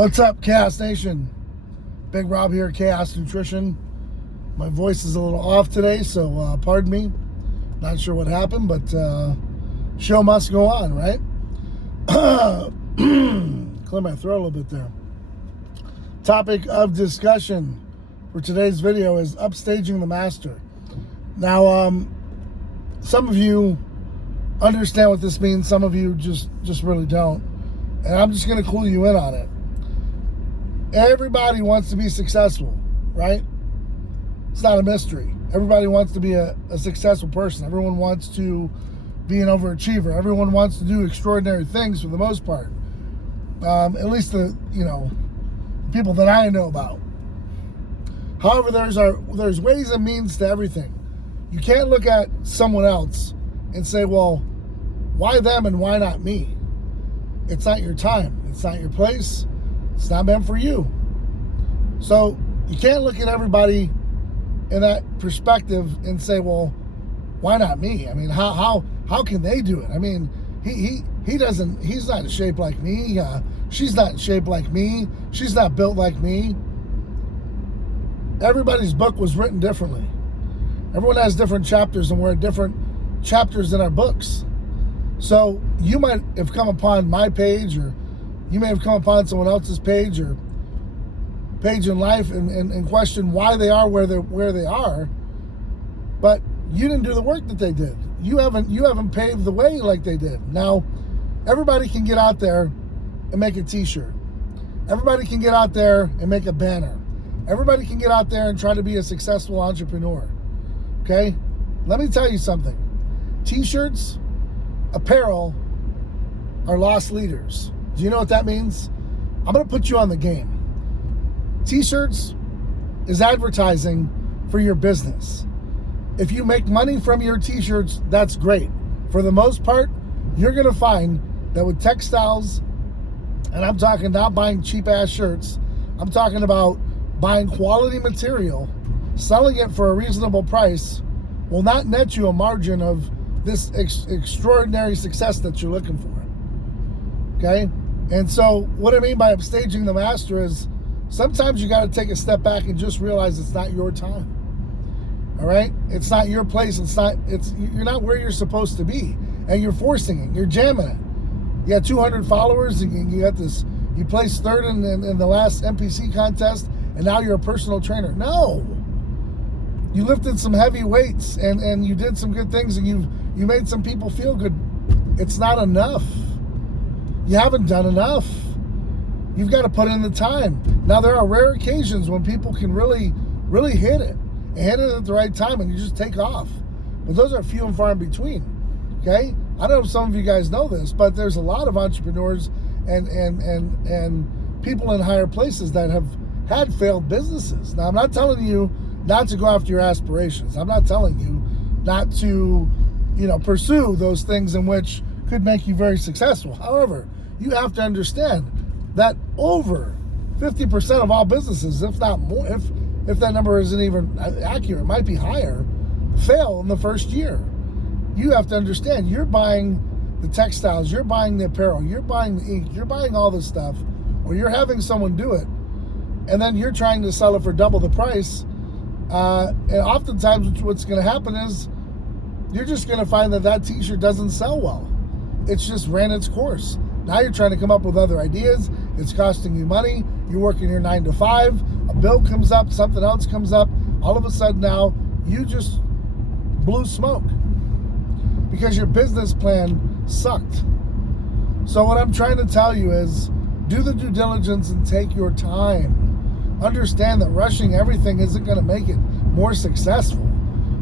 What's up, Chaos Nation? Big Rob here, Chaos Nutrition. My voice is a little off today, so pardon me. Not sure what happened, but show must go on, right? Clear my throat a little bit there. Topic of discussion for today's video is upstaging the master. Now, some of you understand what this means. Some of you just really don't. And I'm just going to clue you in on it. Everybody wants to be successful, right? It's not a mystery. Everybody wants to be a successful person. Everyone wants to be an overachiever. Everyone wants to do extraordinary things for the most part. At least the people that I know about. However, there's ways and means to everything. You can't look at someone else and say, well, why them and why not me? It's not your time. It's not your place. It's not meant for you. So you can't look at everybody in that perspective and say, well, why not me? I mean, how can they do it? I mean, he's not in shape like me. She's not in shape like me. She's not built like me. Everybody's book was written differently. Everyone has different chapters, and we're at different chapters in our books. So you might have come upon my page, or you may have come upon someone else's page or page in life and question why they are where they are, but you didn't do the work that they did. You haven't paved the way like they did. Now, everybody can get out there and make a t-shirt. Everybody can get out there and make a banner. Everybody can get out there and try to be a successful entrepreneur. Okay? Let me tell you something. T-shirts, apparel are lost leaders. Do you know what that means? I'm going to put you on the game. T-shirts is advertising for your business. If you make money from your t-shirts, that's great. For the most part, you're going to find that with textiles, and I'm talking not buying cheap-ass shirts, I'm talking about buying quality material, selling it for a reasonable price, will not net you a margin of this extraordinary success that you're looking for. Okay? And so what I mean by upstaging the master is sometimes you got to take a step back and just realize it's not your time. All right? It's not your place. You're not where you're supposed to be. And you're forcing it. You're jamming it. You got 200 followers, and you got this, you placed third in the last NPC contest, and now you're a personal trainer. No. You lifted some heavy weights and you did some good things, and you made some people feel good. It's not enough. You haven't done enough. You've got to put in the time. Now, there are rare occasions when people can really, really hit it and hit it at the right time, and you just take off. But those are few and far in between. Okay? I don't know if some of you guys know this, but there's a lot of entrepreneurs and people in higher places that have had failed businesses. Now, I'm not telling you not to go after your aspirations. I'm not telling you not to, pursue those things in which could make you very successful. However, you have to understand that over 50% of all businesses, if not more, if that number isn't even accurate, it might be higher, fail in the first year. You have to understand, you're buying the textiles, you're buying the apparel, you're buying the ink, you're buying all this stuff, or you're having someone do it, and then you're trying to sell it for double the price. And oftentimes what's going to happen is you're just going to find that t-shirt doesn't sell well. It's just ran its course. Now you're trying to come up with other ideas. It's costing you money. You're working your 9 to 5. A bill comes up. Something else comes up. All of a sudden now you just blew smoke because your business plan sucked. So what I'm trying to tell you is do the due diligence and take your time. Understand that rushing everything isn't going to make it more successful.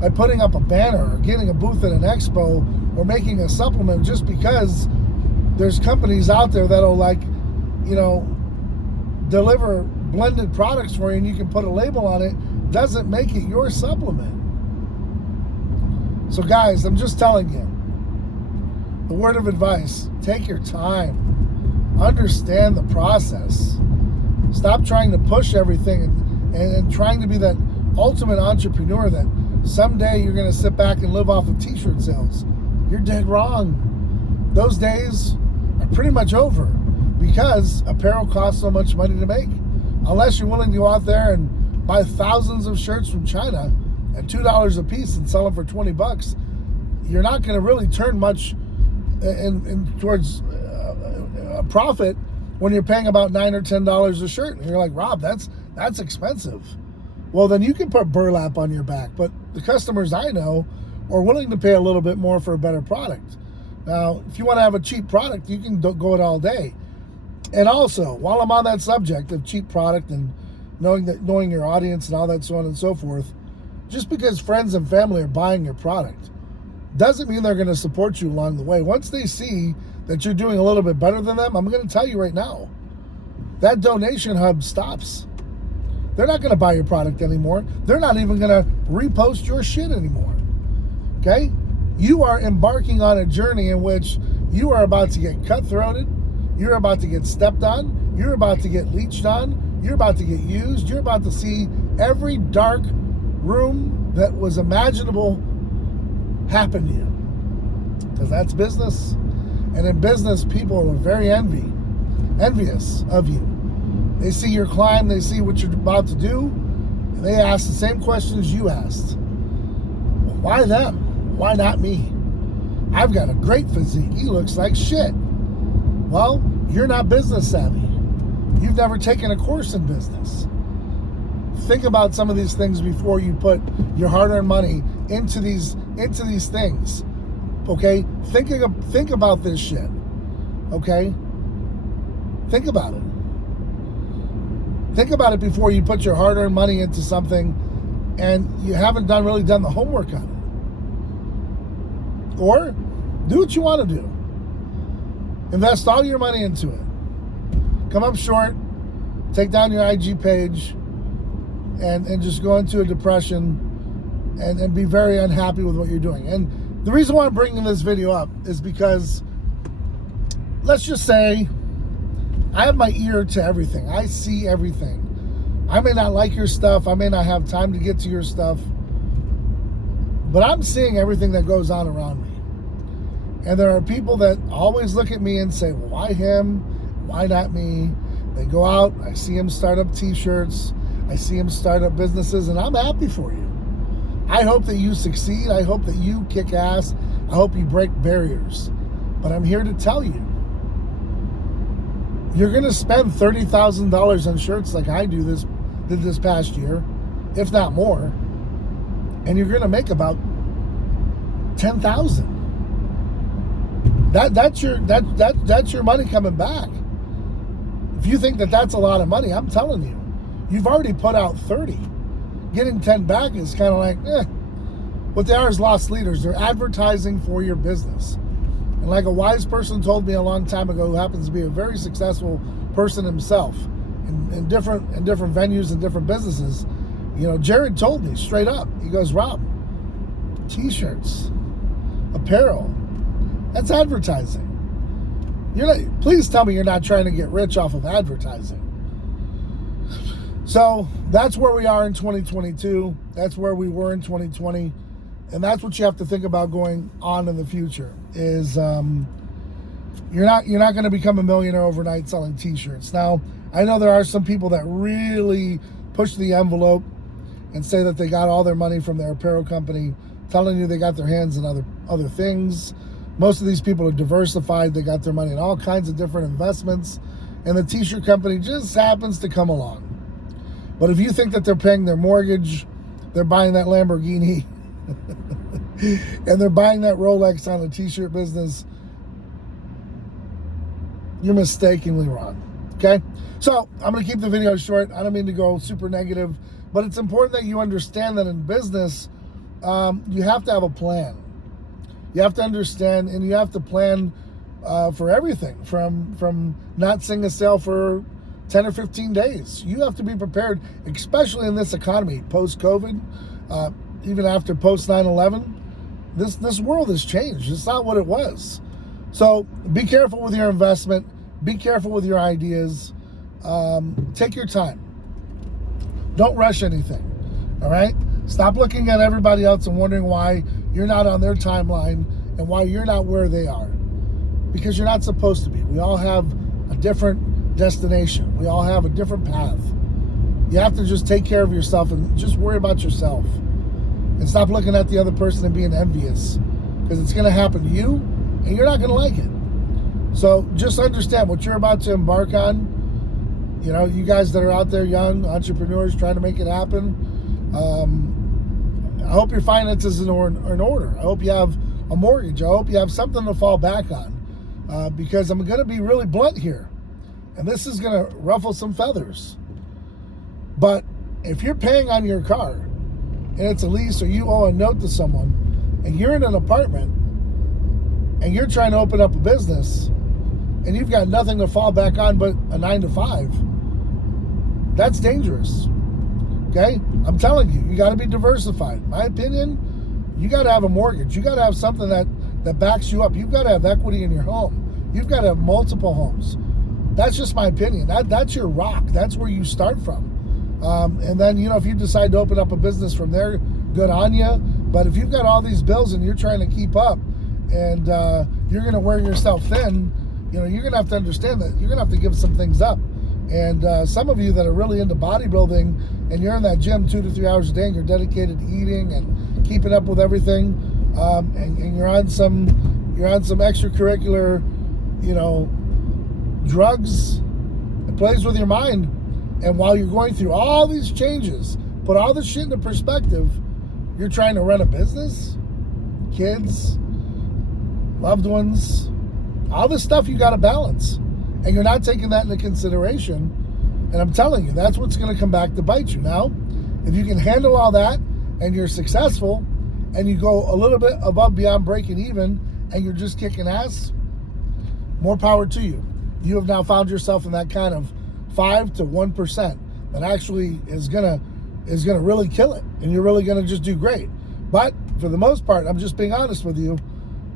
By putting up a banner or getting a booth at an expo or making a supplement just because there's companies out there that'll deliver blended products for you and you can put a label on it, doesn't make it your supplement. So guys, I'm just telling you, the word of advice, take your time. Understand the process. Stop trying to push everything and trying to be that ultimate entrepreneur that someday you're going to sit back and live off of t-shirt sales. You're dead wrong. Those days are pretty much over because apparel costs so much money to make. Unless you're willing to go out there and buy thousands of shirts from China at $2 a piece and sell them for $20, you're not going to really turn much towards a profit when you're paying about $9 or $10 a shirt. And you're like, Rob, that's expensive. Well, then you can put burlap on your back. But the customers I know are willing to pay a little bit more for a better product. Now, if you want to have a cheap product, you can go it all day. And also, while I'm on that subject of cheap product and knowing your audience and all that, so on and so forth, just because friends and family are buying your product doesn't mean they're going to support you along the way. Once they see that you're doing a little bit better than them, I'm going to tell you right now, that donation hub stops. They're not going to buy your product anymore. They're not even going to repost your shit anymore. Okay? You are embarking on a journey in which you are about to get cutthroated. You're about to get stepped on. You're about to get leeched on. You're about to get used. You're about to see every dark room that was imaginable happen to you. Because that's business. And in business, people are very envious of you. They see your climb, they see what you're about to do, and they ask the same questions you asked. Well, why them? Why not me? I've got a great physique. He looks like shit. Well, you're not business savvy. You've never taken a course in business. Think about some of these things before you put your hard-earned money into these things. Okay? Think about this shit. Okay? Think about it. Think about it before you put your hard-earned money into something and you haven't really done the homework on it. Or do what you want to do. Invest all your money into it. Come up short, take down your IG page, and just go into a depression and be very unhappy with what you're doing. And the reason why I'm bringing this video up is because, let's just say, I have my ear to everything. I see everything. I may not like your stuff. I may not have time to get to your stuff. But I'm seeing everything that goes on around me. And there are people that always look at me and say, well, why him? Why not me? They go out. I see him start up t-shirts. I see him start up businesses. And I'm happy for you. I hope that you succeed. I hope that you kick ass. I hope you break barriers. But I'm here to tell you, you're going to spend $30,000 on shirts like I did this past year, if not more, and you're going to make about $10,000. That's your money coming back. If you think that that's a lot of money, I'm telling you, you've already put out 30. Getting 10 back is kind of like, What they are is lost leaders. They're advertising for your business. And like a wise person told me a long time ago, who happens to be a very successful person himself in different venues and different businesses, Jared told me straight up. He goes, Rob, t-shirts, apparel, that's advertising. Please tell me you're not trying to get rich off of advertising. So that's where we are in 2022. That's where we were in 2020. And that's what you have to think about going on in the future is you're not going to become a millionaire overnight selling t-shirts. Now, I know there are some people that really push the envelope and say that they got all their money from their apparel company, telling you they got their hands in other things. Most of these people are diversified. They got their money in all kinds of different investments, and the t-shirt company just happens to come along. But if you think that they're paying their mortgage, they're buying that Lamborghini, and they're buying that Rolex on the t-shirt business, you're mistakenly wrong. Okay? So I'm going to keep the video short. I don't mean to go super negative, but it's important that you understand that in business, you have to have a plan. You have to understand, and you have to plan for everything from not seeing a sale for 10 or 15 days. You have to be prepared, especially in this economy, post-COVID, even after post 9/11. This world has changed. It's not what it was. So be careful with your investment. Be careful with your ideas. Take your time. Don't rush anything. All right? Stop looking at everybody else and wondering why you're not on their timeline and why you're not where they are. Because you're not supposed to be. We all have a different destination. We all have a different path. You have to just take care of yourself and just worry about yourself. And stop looking at the other person and being envious. Because it's going to happen to you, and you're not going to like it. So just understand what you're about to embark on. You know, you guys that are out there, young entrepreneurs trying to make it happen. I hope your finances are in order. I hope you have a mortgage. I hope you have something to fall back on. Because I'm going to be really blunt here. And this is going to ruffle some feathers. But if you're paying on your car, and it's a lease, or you owe a note to someone, and you're in an apartment, and you're trying to open up a business, and you've got nothing to fall back on but a 9 to 5, that's dangerous. Okay? I'm telling you, you got to be diversified. My opinion, you got to have a mortgage. You got to have something that backs you up. You've got to have equity in your home. You've got to have multiple homes. That's just my opinion. That's your rock. That's where you start from. And then, you know, if you decide to open up a business from there, good on you. But if you've got all these bills and you're trying to keep up, and you're going to wear yourself thin, you know, you're going to have to understand that you're going to have to give some things up. And some of you that are really into bodybuilding, and you're in that gym 2 to 3 hours a day, and you're dedicated to eating and keeping up with everything, and you're on some extracurricular, you know, drugs. It plays with your mind. And while you're going through all these changes, put all this shit into perspective, you're trying to run a business, kids, loved ones, all this stuff you got to balance. And you're not taking that into consideration. And I'm telling you, that's what's going to come back to bite you. Now, if you can handle all that and you're successful and you go a little bit above beyond breaking even and you're just kicking ass, more power to you. You have now found yourself in that kind of 5 to 1% that actually is gonna really kill it, and you're really gonna just do great. But for the most part, I'm just being honest with you,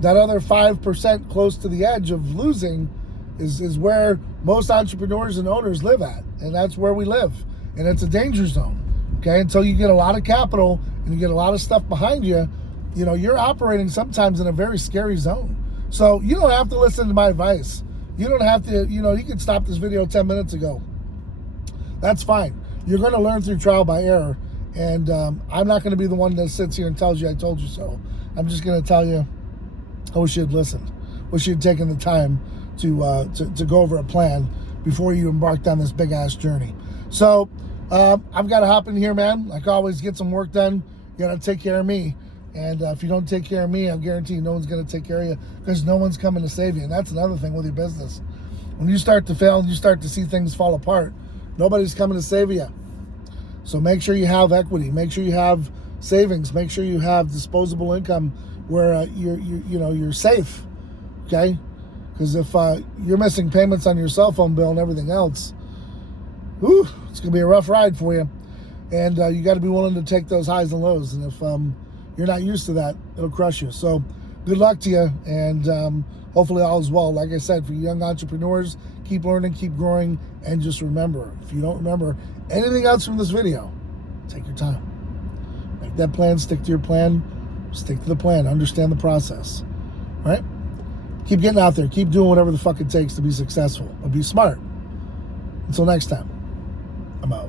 that other 5% close to the edge of losing is where most entrepreneurs and owners live at, and that's where we live, and it's a danger zone. Okay, until you get a lot of capital and you get a lot of stuff behind you, you know, you're operating sometimes in a very scary zone. So you don't have to listen to my advice. You don't have to, you know, you could stop this video 10 minutes ago. That's fine. You're going to learn through trial by error. And I'm not going to be the one that sits here and tells you I told you so. I'm just going to tell you, I wish you had listened. Wish you had taken the time to go over a plan before you embarked on this big ass journey. So I've got to hop in here, man. Like always, get some work done. You got to take care of me. And if you don't take care of me, I guarantee you no one's going to take care of you, because no one's coming to save you. And that's another thing with your business. When you start to fail and you start to see things fall apart, nobody's coming to save you. So make sure you have equity. Make sure you have savings. Make sure you have disposable income where you're safe. Okay? Because if you're missing payments on your cell phone bill and everything else, whew, it's going to be a rough ride for you. And you got to be willing to take those highs and lows. And if you're not used to that, it'll crush you. So good luck to you, and hopefully all is well. Like I said, for young entrepreneurs, keep learning, keep growing, and just remember, if you don't remember anything else from this video, take your time. Make that plan, stick to your plan, stick to the plan, understand the process, right? Keep getting out there, keep doing whatever the fuck it takes to be successful, but be smart. Until next time, I'm out.